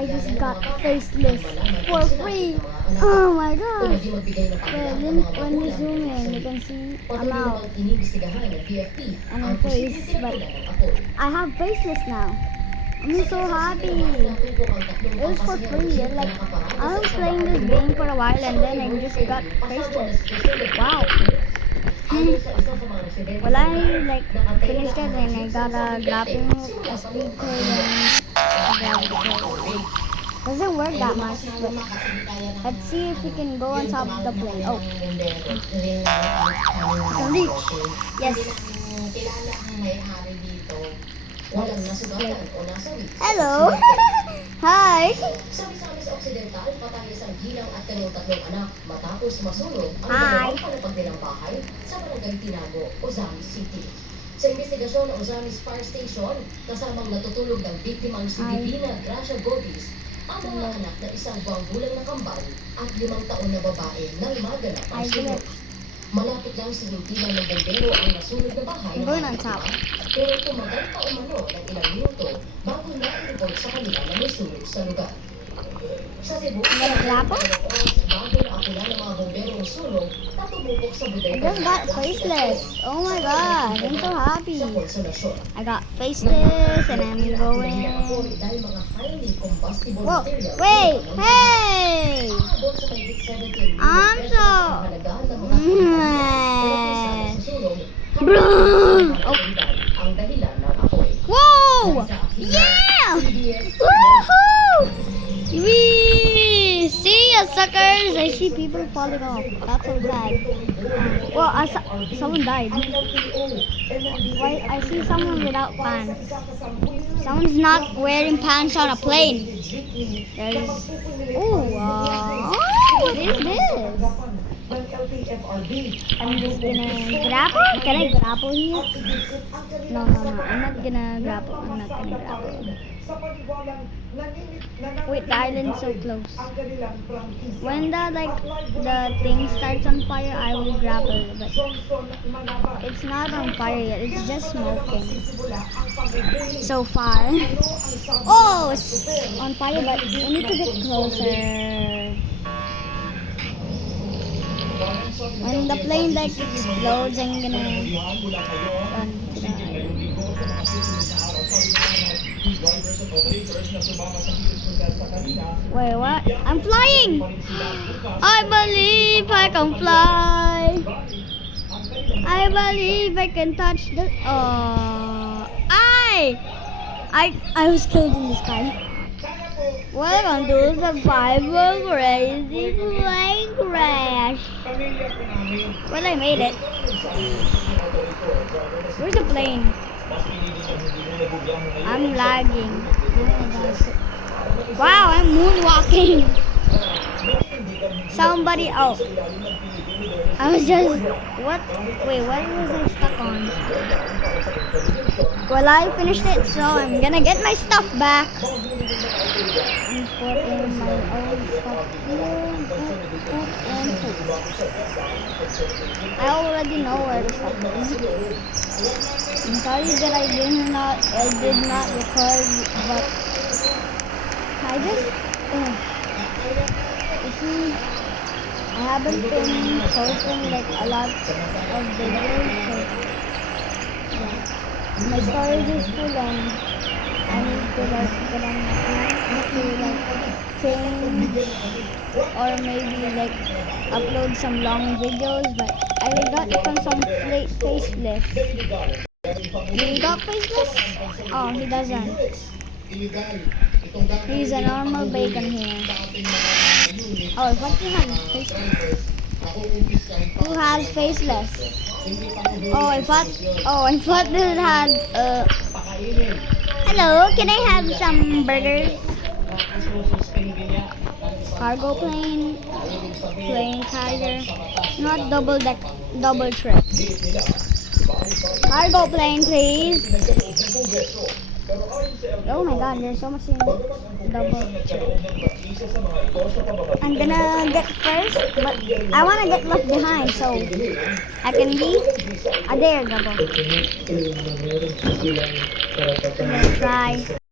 I just got faceless for free. Oh my gosh. When you zoom in, you can see a mouth and a face. But I have faceless now. I'm so happy. It was for free. Like, I was playing this game for a while and then I just got faceless. Wow. Well, I like finished it and I got a grappling hook, a speed code, and a gravity code. Doesn't work that much, but let's see if we can go on top of the plane. Oh, I can reach. Yes. Hello. Hi. Hi. Sa investigasyon ng Ozamis Fire Station, kasamang natutulog ng biktimang si Divina Gracia Godis, ang mga anak na isang buwang gulang na kambal at 5 taon na babae nang maganap ang sunog. Malapit lang sa bintilan ng bombero ang nasunog na bahay ng mga biktima. Pero tumagal pa umano ng ilang minuto bago na-report sa kanila na may sunog sa lugar. Sa Cebu, bago naakula ng mga bombero ang sunog, natubukok sa I just got faceless. Oh my god, I'm so happy. I got faceless and I'm going. Whoa, wait, hey! I'm so. Oh. Whoa! Yeah! Woohoo! Wee! See ya, suckers! I see people falling off. That's so sad. Well, someone died. Why? I see someone without pants. Someone's not wearing pants on a plane. There's. Oh, what is this? I'm just gonna grapple? Can I grapple here? No. I'm not gonna grapple. Wait, the island's so close. When the thing starts on fire, I will grapple, but it's not on fire yet. It's just smoking. So far. Oh, it's on fire, but we need to get closer. When the plane explodes, I'm gonna run to the island. Wait, what? I'm flying! I believe I can fly! I believe I can touch the... I was killed in the sky. Welcome to Survival Crazy Plane Crash. Well, I made it. Where's the plane? I'm lagging. Wow, I'm moonwalking. Somebody, oh. I was just, what? Wait, what was I stuck on? Well, I finished it, so I'm gonna get my stuff back. And put in my own stuff here. I already know where the stuff is. I'm sorry that I did not record, but I just, you see, I haven't been posting a lot of videos, so yeah. My storage is full and I need to get on my phone to change or maybe upload some long videos, but I got it from some faceless. He got faceless? Oh, he doesn't. He's a normal bacon here. Oh, I thought he had faceless. Who has faceless? Oh, I thought this had hello, can I have some burgers? Cargo plane, plane carrier, not double trip. Cargo plane, please. Oh my god, there's so much in double trip. I'm gonna get first, but I wanna get left behind so I can be a daredevil. I'm gonna try.